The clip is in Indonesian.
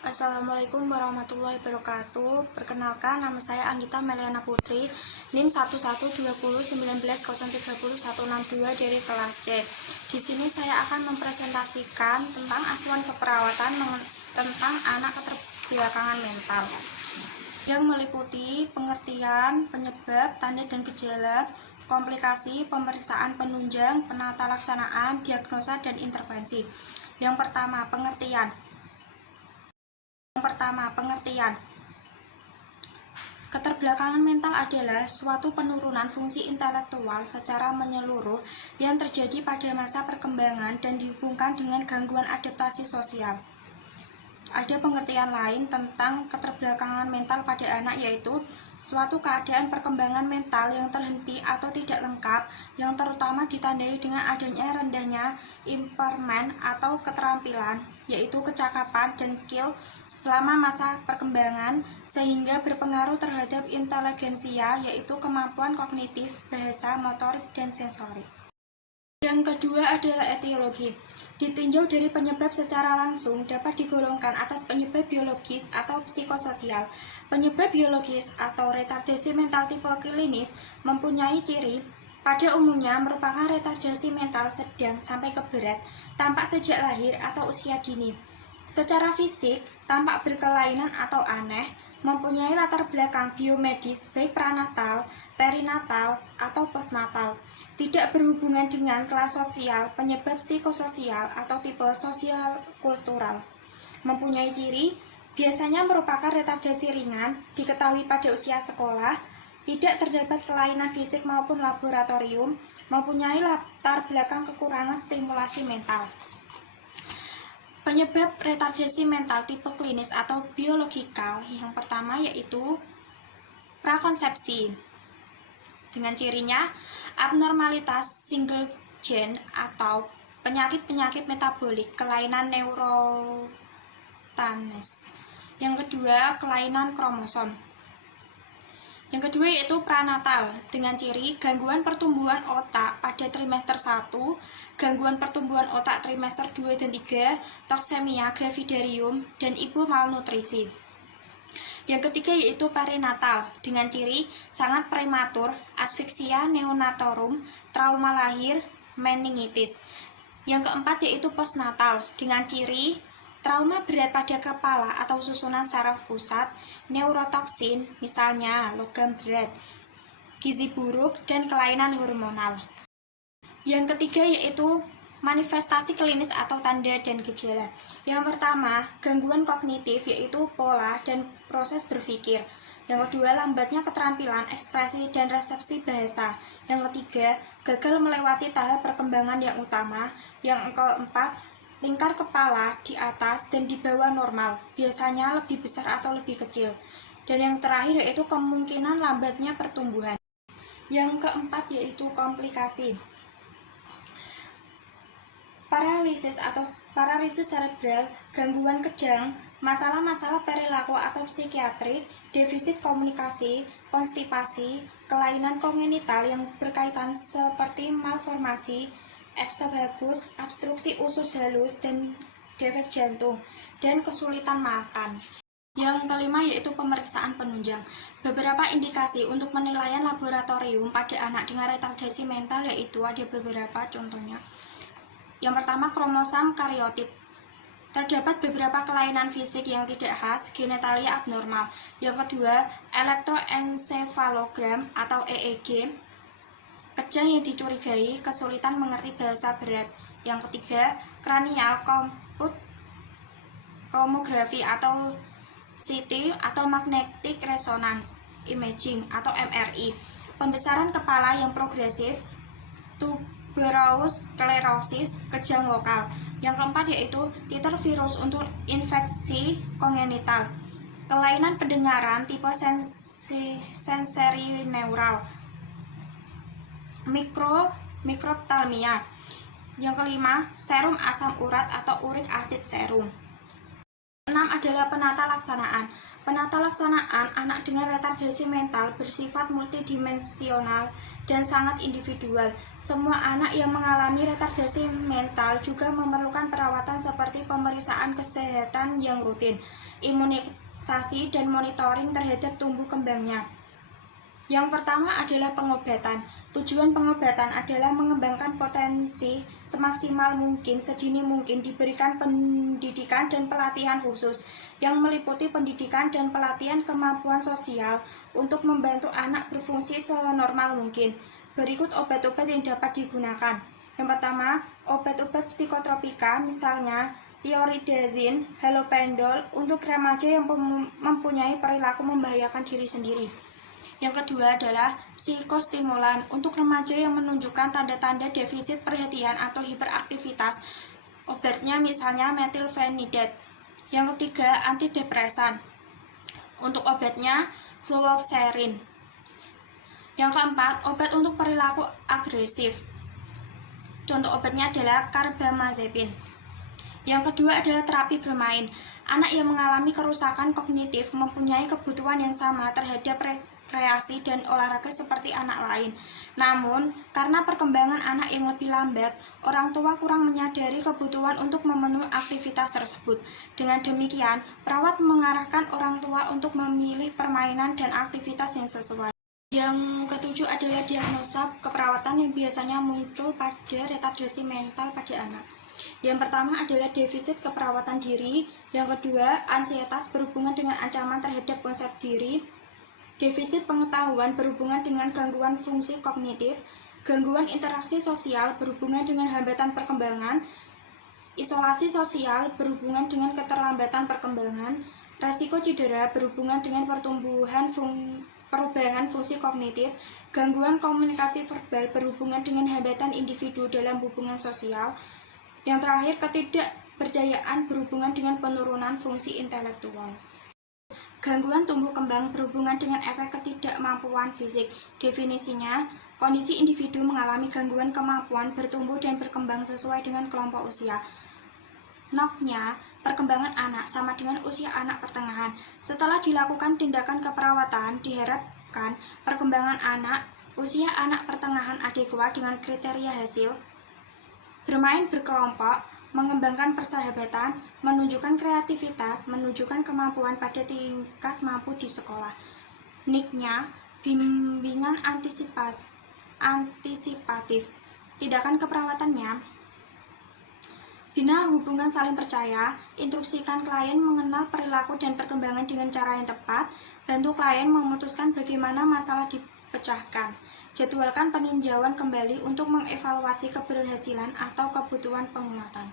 Assalamualaikum warahmatullahi wabarakatuh. Perkenalkan, nama saya Anggita Meliana Putri, NIM 11201901306162 dari kelas C. Di sini saya akan mempresentasikan tentang asuhan keperawatan tentang anak keterbelakangan mental, yang meliputi pengertian, penyebab, tanda dan gejala, komplikasi, pemeriksaan penunjang, penata laksanaan, diagnosa, dan intervensi. Yang pertama, pengertian. Keterbelakangan mental adalah suatu penurunan fungsi intelektual secara menyeluruh yang terjadi pada masa perkembangan dan dihubungkan dengan gangguan adaptasi sosial. Ada pengertian lain tentang keterbelakangan mental pada anak, yaitu suatu keadaan perkembangan mental yang terhenti atau tidak lengkap, yang terutama ditandai dengan adanya rendahnya impairment atau keterampilan, yaitu kecakapan dan skill selama masa perkembangan, sehingga berpengaruh terhadap inteligensia, yaitu kemampuan kognitif, bahasa, motorik, dan sensorik. Yang kedua adalah etiologi. Ditinjau dari penyebab secara langsung dapat digolongkan atas penyebab biologis atau psikososial. Penyebab biologis atau retardasi mental tipe klinis mempunyai ciri pada umumnya merupakan retardasi mental sedang sampai ke berat, tampak sejak lahir atau usia dini. Secara fisik, tampak berkelainan atau aneh, mempunyai latar belakang biomedis baik pranatal, perinatal, atau postnatal. Tidak berhubungan dengan kelas sosial, penyebab psikososial atau tipe sosial kultural. Mempunyai ciri, biasanya merupakan retardasi ringan, diketahui pada usia sekolah, tidak terdapat kelainan fisik maupun laboratorium, mempunyai latar belakang kekurangan stimulasi mental. Penyebab retardasi mental tipe klinis atau biologikal yang pertama yaitu prakonsepsi. Dengan cirinya, abnormalitas single gene atau penyakit-penyakit metabolik, kelainan neurotanes. Yang kedua, kelainan kromosom. Yang kedua yaitu pranatal, dengan ciri gangguan pertumbuhan otak pada trimester 1, gangguan pertumbuhan otak trimester 2 dan 3, toksemia gravidarium, dan ibu malnutrisi. Yang ketiga yaitu perinatal, dengan ciri sangat prematur, asfiksia neonatorum, trauma lahir, meningitis. Yang keempat yaitu postnatal, dengan ciri trauma berat pada kepala atau susunan saraf pusat, neurotoksin, misalnya logam berat, gizi buruk, dan kelainan hormonal. Yang ketiga yaitu manifestasi klinis atau tanda dan gejala. Yang pertama, gangguan kognitif yaitu pola dan proses berpikir. Yang kedua, lambatnya keterampilan ekspresi dan resepsi bahasa. Yang ketiga, gagal melewati tahap perkembangan yang utama. Yang keempat, lingkar kepala di atas dan di bawah normal, biasanya lebih besar atau lebih kecil. Dan yang terakhir yaitu kemungkinan lambatnya pertumbuhan. Yang keempat yaitu komplikasi. Paralisis atau paralisis cerebral, gangguan kejang, masalah-masalah perilaku atau psikiatrik, defisit komunikasi, konstipasi, kelainan kongenital yang berkaitan seperti malformasi, esophagus, obstruksi usus halus, dan defek jantung, dan kesulitan makan. Yang kelima yaitu pemeriksaan penunjang. Beberapa indikasi untuk penilaian laboratorium pada anak dengan retardasi mental yaitu ada beberapa contohnya. Yang pertama, kromosom kariotip. Terdapat beberapa kelainan fisik yang tidak khas, genitalia abnormal. Yang kedua, elektroensefalogram atau EEG. Kejang yang dicurigai, kesulitan mengerti bahasa berat. Yang ketiga, cranial compute tomography atau CT atau magnetic resonance imaging atau MRI. Pembesaran kepala yang progresif, tuberous sclerosis, kejang lokal. Yang keempat yaitu titer virus untuk infeksi kongenital. Kelainan pendengaran tipe sensori neural. Mikroptalmia. Yang kelima, serum asam urat atau uric acid serum. 6 adalah penata laksanaan. Penata laksanaan anak dengan retardasi mental bersifat multidimensional dan sangat individual. Semua anak yang mengalami retardasi mental juga memerlukan perawatan seperti pemeriksaan kesehatan yang rutin, imunisasi, dan monitoring terhadap tumbuh kembangnya. Yang pertama adalah pengobatan. Tujuan pengobatan adalah mengembangkan potensi semaksimal mungkin, sedini mungkin, diberikan pendidikan dan pelatihan khusus yang meliputi pendidikan dan pelatihan kemampuan sosial untuk membantu anak berfungsi senormal mungkin. Berikut obat-obat yang dapat digunakan. Yang pertama, obat-obat psikotropika, misalnya tioridazin, halopendol untuk remaja yang mempunyai perilaku membahayakan diri sendiri. Yang kedua adalah psikostimulan untuk remaja yang menunjukkan tanda-tanda defisit perhatian atau hiperaktivitas. Obatnya misalnya metilfenidat. Yang ketiga, antidepresan. Untuk obatnya fluoxetine. Yang keempat, obat untuk perilaku agresif. Contoh obatnya adalah carbamazepine. Yang kedua adalah terapi bermain. Anak yang mengalami kerusakan kognitif mempunyai kebutuhan yang sama terhadap rekreasi dan olahraga seperti anak lain. Namun, karena perkembangan anak yang lebih lambat, orang tua kurang menyadari kebutuhan untuk memenuhi aktivitas tersebut. Dengan demikian, perawat mengarahkan orang tua untuk memilih permainan dan aktivitas yang sesuai. Yang ketujuh adalah diagnosa keperawatan yang biasanya muncul pada retardasi mental pada anak. Yang pertama adalah defisit keperawatan diri. Yang kedua, ansietas berhubungan dengan ancaman terhadap konsep diri. Defisit pengetahuan berhubungan dengan gangguan fungsi kognitif, gangguan interaksi sosial berhubungan dengan hambatan perkembangan, isolasi sosial berhubungan dengan keterlambatan perkembangan, resiko cedera berhubungan dengan perubahan fungsi kognitif, gangguan komunikasi verbal berhubungan dengan hambatan individu dalam hubungan sosial. Yang terakhir, ketidakberdayaan berhubungan dengan penurunan fungsi intelektual. Gangguan tumbuh kembang berhubungan dengan efek ketidakmampuan fisik. Definisinya, kondisi individu mengalami gangguan kemampuan bertumbuh dan berkembang sesuai dengan kelompok usia. NOC-nya, perkembangan anak sama dengan usia anak pertengahan. Setelah dilakukan tindakan keperawatan, diharapkan perkembangan anak usia anak pertengahan adekuat dengan kriteria hasil. Bermain berkelompok, mengembangkan persahabatan, menunjukkan kreativitas, menunjukkan kemampuan pada tingkat mampu di sekolah. NIC-nya, bimbingan antisipatif. Tindakan keperawatannya, bina hubungan saling percaya, instruksikan klien mengenal perilaku dan perkembangan dengan cara yang tepat, bantu klien memutuskan bagaimana masalah dipecahkan. Jadwalkan peninjauan kembali untuk mengevaluasi keberhasilan atau kebutuhan penguatan.